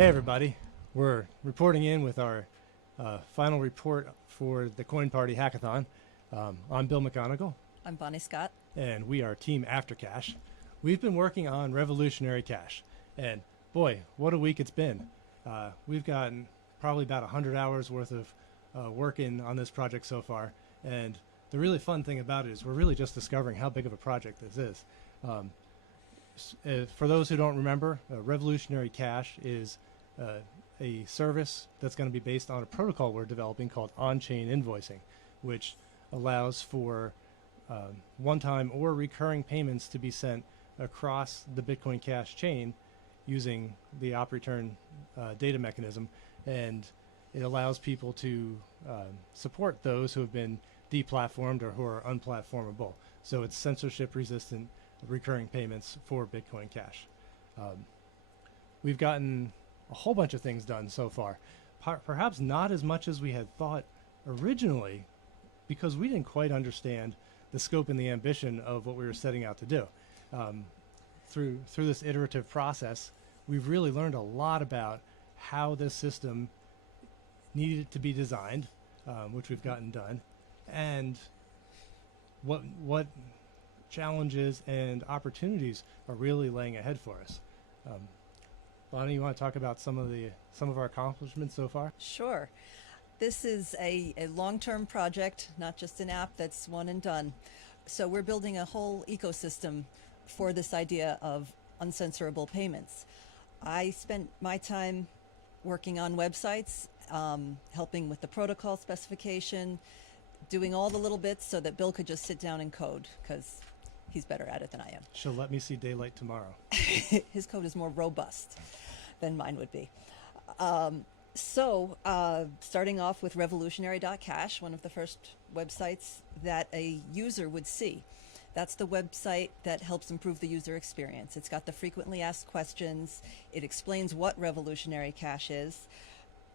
Hey everybody, we're reporting in with our final report for the CoinParty hackathon. I'm Bill McGonigal. I'm Bonnie Scott. And we are Team Aftercash. We've been working on Revolutionary.Cash, and boy, what a week it's been. We've gotten probably about 100 hours worth of work in on this project so far, and the really fun thing about it is we're really just discovering how big of a project this is. For those who don't remember, Revolutionary.Cash is a service that's going to be based on a protocol we're developing called On-Chain Invoicing, which allows for one-time or recurring payments to be sent across the Bitcoin Cash chain using the op return data mechanism, and it allows people to support those who have been deplatformed or who are unplatformable. So it's censorship-resistant recurring payments for Bitcoin Cash. We've gotten a whole bunch of things done so far. Perhaps not as much as we had thought originally, because we didn't quite understand the scope and the ambition of what we were setting out to do. Through this iterative process, we've really learned a lot about how this system needed to be designed, which we've gotten done, and what challenges and opportunities are really laying ahead for us. Bonnie, you want to talk about some of our accomplishments so far? Sure. This is a long-term project, not just an app that's one and done. So we're building a whole ecosystem for this idea of uncensorable payments. I spent my time working on websites, helping with the protocol specification, doing all the little bits so that Bill could just sit down and code, because he's better at it than I am. She'll let me see daylight tomorrow. His code is more robust than mine would be. Starting off with Revolutionary.Cash, one of the first websites that a user would see. That's the website that helps improve the user experience. It's got the frequently asked questions. It explains what Revolutionary.Cash is,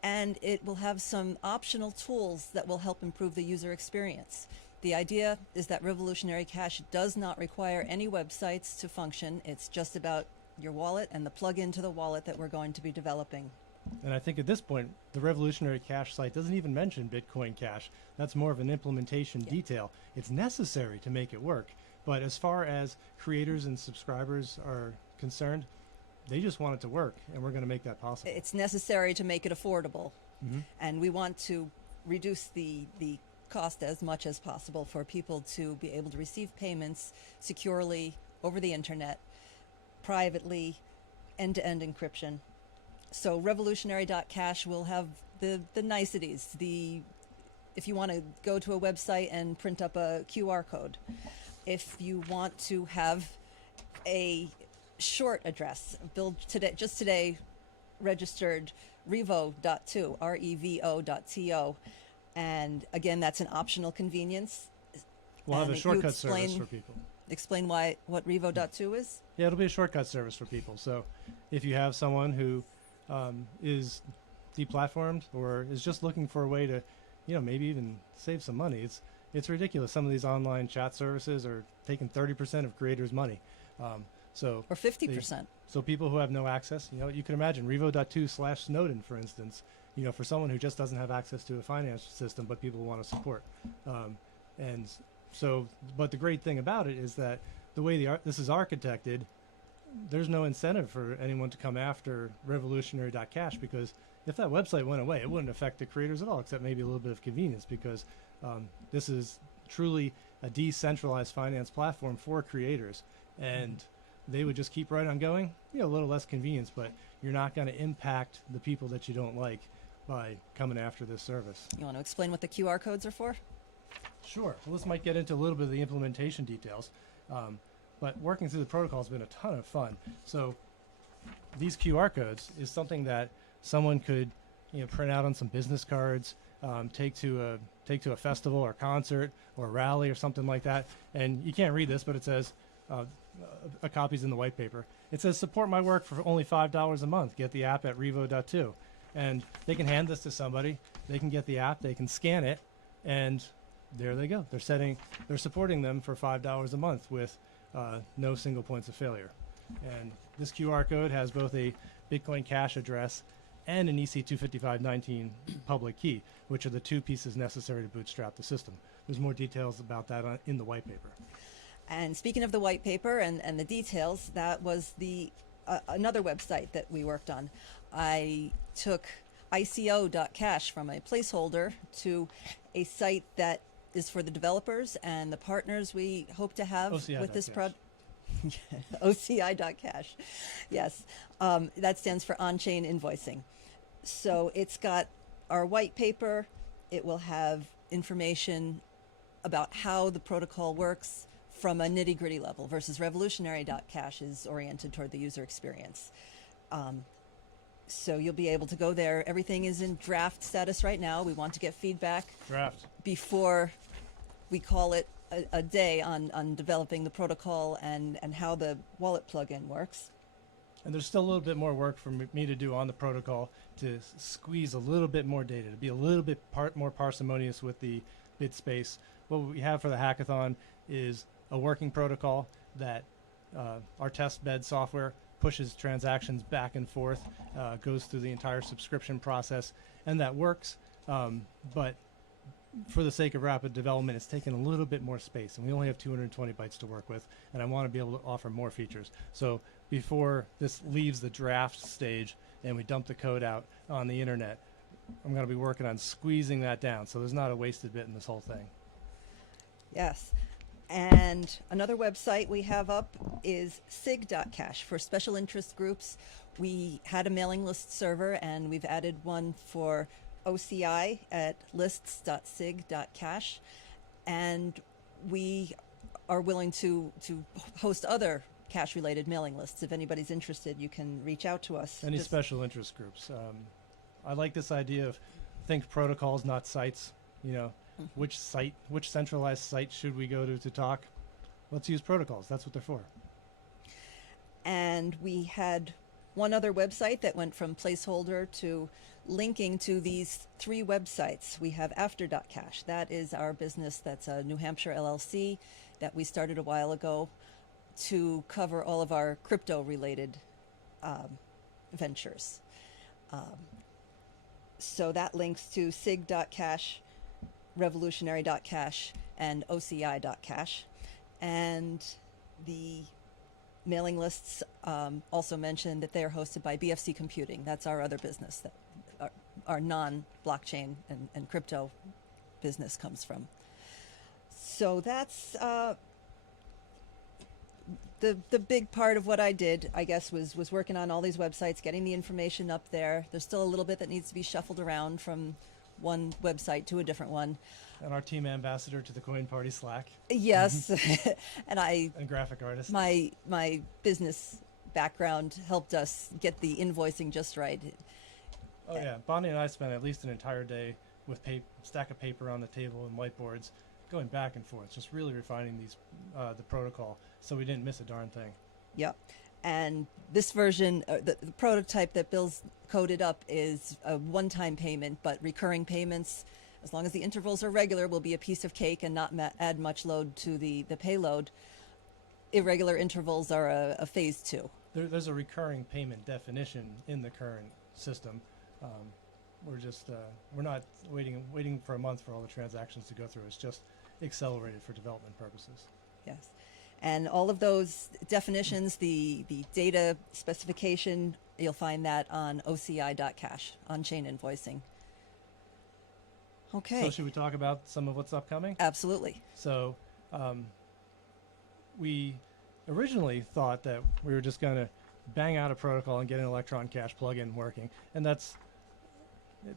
and it will have some optional tools that will help improve the user experience. The idea is that Revolutionary.Cash does not require any websites to function. It's just about your wallet and the plug-in to the wallet that we're going to be developing. And I think at this point, the Revolutionary.Cash site doesn't even mention Bitcoin Cash. That's more of an implementation detail. It's necessary to make it work. But as far as creators and subscribers are concerned, they just want it to work, and we're going to make that possible. It's necessary to make it affordable. And we want to reduce the cost as much as possible for people to be able to receive payments securely over the internet, privately, end-to-end encryption. So Revolutionary.Cash will have the niceties. If you want to go to a website and print up a QR code, if you want to have a short address, Bill just today registered revo.to, R-E-V-O.to, and again, that's an optional convenience. We'll have a shortcut service for people. Explain what revo.to is? Yeah, it'll be a shortcut service for people. So if you have someone who is deplatformed or is just looking for a way to, maybe even save some money, it's ridiculous. Some of these online chat services are taking 30% of creators' money. Or 50%. So people who have no access, you can imagine revo.to/Snowden, for instance, for someone who just doesn't have access to a financial system, but people want to support. But the great thing about it is that the way this is architected, there's no incentive for anyone to come after Revolutionary.Cash, because if that website went away, it wouldn't affect the creators at all, except maybe a little bit of convenience, because this is truly a decentralized finance platform for creators, and they would just keep right on going. A little less convenience, but you're not going to impact the people that you don't like by coming after this service. You want to explain what the QR codes are for? Sure. Well, this might get into a little bit of the implementation details, but working through the protocol has been a ton of fun. So these QR codes is something that someone could print out on some business cards, take to a festival or concert or rally or something like that. And you can't read this, but it says, a copy's in the white paper. It says, support my work for only $5 a month. Get the app at revo.to. And they can hand this to somebody. They can get the app. They can scan it, and there they go. They're supporting them for $5 a month with no single points of failure. And this QR code has both a Bitcoin Cash address and an EC25519 public key, which are the two pieces necessary to bootstrap the system. There's more details about that in the white paper. And speaking of the white paper and the details, that was the another website that we worked on. I took ICO.cash from a placeholder to a site that is for the developers and the partners we hope to have with this project. OCI.cash. Yes, that stands for On-Chain Invoicing. So it's got our white paper. It will have information about how the protocol works from a nitty-gritty level versus Revolutionary.Cash is oriented toward the user experience. So you'll be able to go there. Everything is in draft status right now. We want to get feedback before we call it a day on developing the protocol and how the wallet plugin works. And there's still a little bit more work for me to do on the protocol to squeeze a little bit more data, to be a little bit more parsimonious with the bit space. What we have for the hackathon is a working protocol that our test bed software pushes transactions back and forth, goes through the entire subscription process, and that works. But for the sake of rapid development, it's taken a little bit more space, and we only have 220 bytes to work with, and I want to be able to offer more features. So before this leaves the draft stage and we dump the code out on the internet, I'm going to be working on squeezing that down so there's not a wasted bit in this whole thing. Yes. And another website we have up is sig.cash for special interest groups. We had a mailing list server, and we've added one for OCI at lists.sig.cash, and we are willing to host other cash-related mailing lists. If anybody's interested, you can reach out to us. Any special interest groups. I like this idea of think protocols, not sites. You know, which centralized site should we go to talk? Let's use protocols. That's what they're for. And we had one other website that went from placeholder to linking to these 3 websites. We have after.cash. That is our business. That's a New Hampshire LLC that we started a while ago to cover all of our crypto-related ventures. So that links to sig.cash, Revolutionary.Cash, and OCI.cash. And the mailing lists also mentioned that they are hosted by BFC Computing. That's our other business that our non-blockchain and crypto business comes from. So that's the big part of what I did, I guess, was working on all these websites, getting the information up there. There's still a little bit that needs to be shuffled around from one website to a different one. And our team ambassador to the CoinParty Slack. Yes, and graphic artist. My business background helped us get the invoicing just right. Oh yeah, Bonnie and I spent at least an entire day with stack of paper on the table and whiteboards, going back and forth, just really refining these the protocol, so we didn't miss a darn thing. Yep. And this version, the prototype that Bill's coded up is a one-time payment, but recurring payments, as long as the intervals are regular, will be a piece of cake and not add much load to the payload. Irregular intervals are a phase 2. There's a recurring payment definition in the current system. We're not waiting for a month for all the transactions to go through. It's just accelerated for development purposes. Yes. And all of those definitions, the data specification, you'll find that on OCI.cash, on-chain invoicing. Okay. So should we talk about some of what's upcoming? Absolutely. So we originally thought that we were just going to bang out a protocol and get an Electron Cash plugin working, and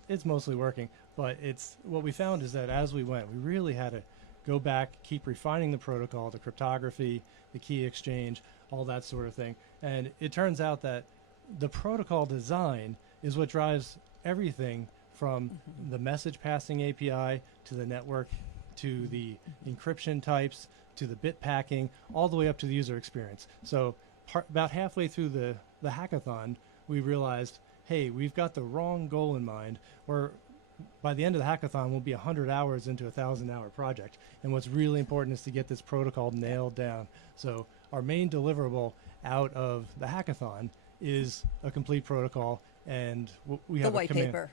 it's mostly working. But what we found is that as we went, we really had to go back, keep refining the protocol, the cryptography, the key exchange, all that sort of thing. And it turns out that the protocol design is what drives everything from the message passing API to the network, to the encryption types, to the bit packing, all the way up to the user experience. So about halfway through the hackathon, we realized, hey, we've got the wrong goal in mind. By the end of the hackathon, we'll be 100 hours into a 1,000-hour project. And what's really important is to get this protocol nailed down. So our main deliverable out of the hackathon is a complete protocol and we The have white paper.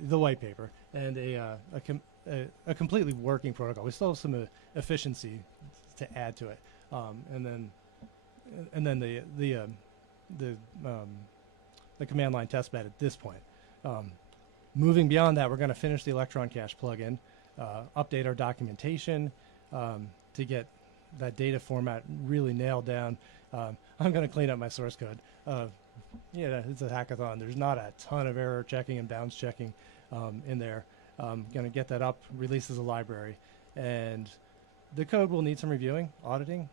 The white paper, and a completely working protocol. We still have some efficiency to add to it, and then the command line testbed at this point. Moving beyond that, we're going to finish the Electron.Cash plugin, update our documentation to get that data format really nailed down. I'm going to clean up my source code. It's a hackathon. There's not a ton of error checking and bounds checking in there. Going to get that up, release as a library. And the code will need some reviewing, auditing.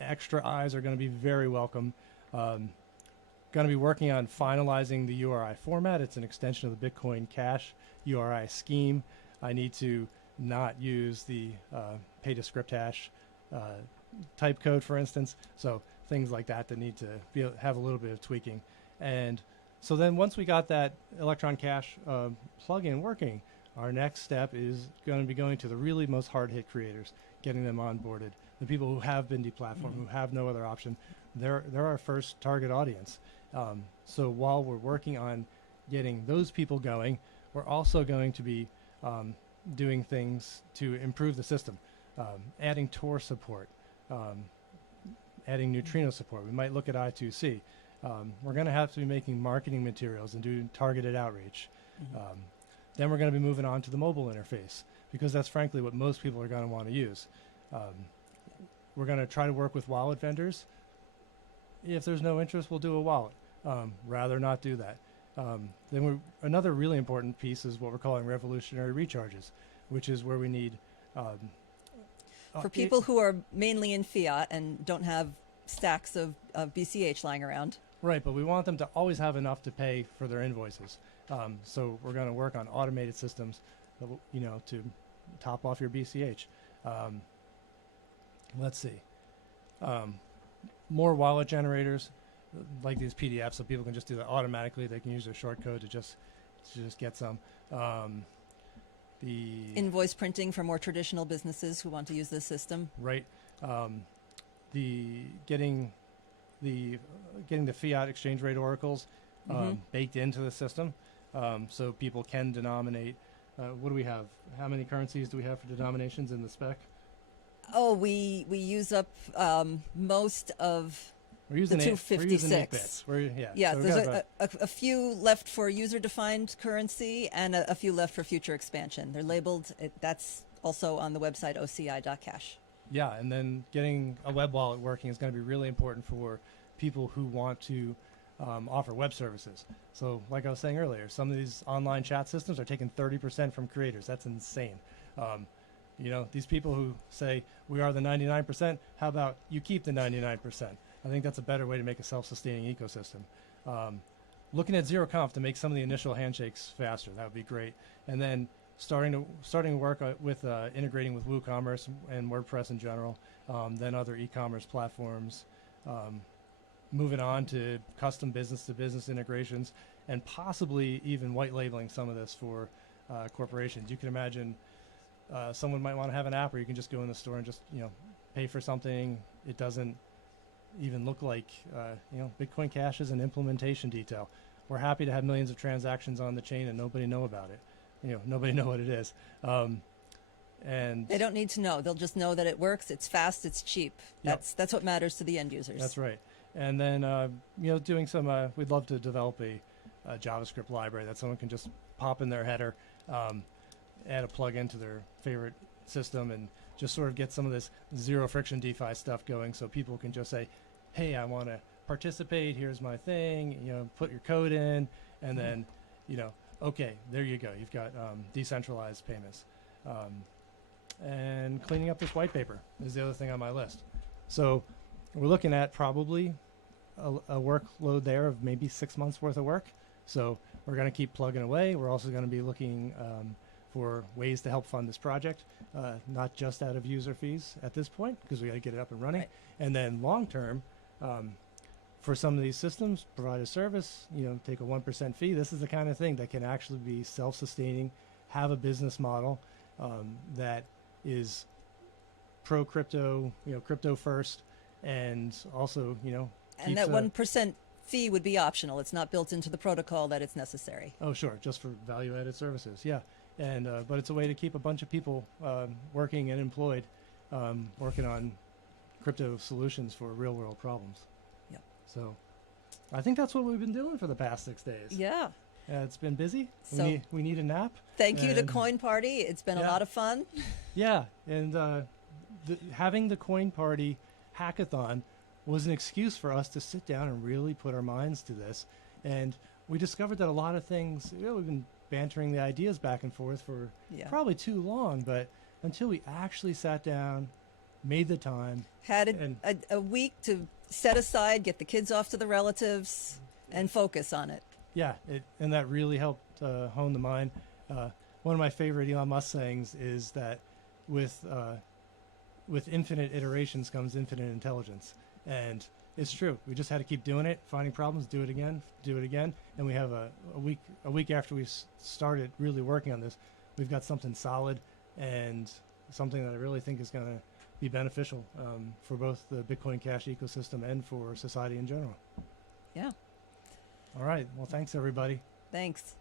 Extra eyes are going to be very welcome. Going to be working on finalizing the URI format. It's an extension of the Bitcoin Cash URI scheme. I need to not use the pay to script hash type code, for instance. So things like that need to have a little bit of tweaking. And so then once we got that Electron.Cash plugin working, our next step is going to be going to the really most hard-hit creators, getting them onboarded. The people who have been deplatformed, who have no other option, they're our first target audience. So while we're working on getting those people going, we're also going to be doing things to improve the system, adding Tor support, adding neutrino support. We might look at I2C. We're going to have to be making marketing materials and do targeted outreach. Then we're going to be moving on to the mobile interface, because that's frankly what most people are going to want to use. We're going to try to work with wallet vendors. If there's no interest, we'll do a wallet. Rather not do that. Then another really important piece is what we're calling revolutionary recharges, which is where we need for people who are mainly in fiat and don't have stacks of BCH lying around. Right, but we want them to always have enough to pay for their invoices. So we're going to work on automated systems, to top off your BCH. Let's see. More wallet generators, like these PDFs, so people can just do that automatically. They can use their short code to just get some. The invoice printing for more traditional businesses who want to use this system. Right. The getting the fiat exchange rate oracles baked into the system, so people can denominate. What do we have? How many currencies do we have for denominations in the spec? Oh, we use up most of we're using the 256. We're using 8 bits. Yeah, so there's a few left for user-defined currency and a few left for future expansion. They're labeled. That's also on the website oci.cash. Yeah, and then getting a web wallet working is going to be really important for people who want to offer web services. So like I was saying earlier, some of these online chat systems are taking 30% from creators. That's insane. These people who say, we are the 99%, how about you keep the 99%? I think that's a better way to make a self-sustaining ecosystem. Looking at ZeroConf to make some of the initial handshakes faster, that would be great. And then starting to work with integrating with WooCommerce and WordPress in general, then other e-commerce platforms, moving on to custom business-to-business integrations, and possibly even white labeling some of this for corporations. You can imagine someone might want to have an app where you can just go in the store and just pay for something. It doesn't even look like Bitcoin Cash is an implementation detail. We're happy to have millions of transactions on the chain and nobody know about it. Nobody know what it is. And they don't need to know. They'll just know that it works. It's fast. It's cheap. That's what matters to the end users. That's right. And then doing some. We'd love to develop a JavaScript library that someone can just pop in their header, add a plugin to their favorite system, and just sort of get some of this zero friction DeFi stuff going, so people can just say, "Hey, I want to participate. Here's my thing. Put your code in, and then, okay, there you go. You've got decentralized payments." And cleaning up this white paper is the other thing on my list. So we're looking at probably a workload there of maybe 6 months worth of work. So we're going to keep plugging away. We're also going to be looking for ways to help fund this project, not just out of user fees at this point, because we got to get it up and running. Right. And then long term, for some of these systems, provide a service, take a 1% fee. This is the kind of thing that can actually be self-sustaining, have a business model that is pro-crypto, crypto first, and also, and that 1% fee would be optional. It's not built into the protocol that it's necessary. Oh, sure, just for value-added services, yeah. And but it's a way to keep a bunch of people working and employed, working on crypto solutions for real-world problems. Yep. So, I think that's what we've been doing for the past 6 days. Yeah. It's been busy. So we need a nap. Thank you to CoinParty. It's been a lot of fun. Yeah, and having the CoinParty hackathon was an excuse for us to sit down and really put our minds to this. And we discovered that a lot of things, we've been bantering the ideas back and forth for probably too long, but until we actually sat down, made the time. Had a week to set aside, get the kids off to the relatives, and focus on it. Yeah, and that really helped hone the mind. One of my favorite Elon Musk sayings is that with infinite iterations comes infinite intelligence. And it's true. We just had to keep doing it, finding problems, do it again, and we have a week after we started really working on this, we've got something solid and something that I really think is going to be beneficial for both the Bitcoin Cash ecosystem and for society in general. Yeah. All right. Well, thanks everybody. Thanks.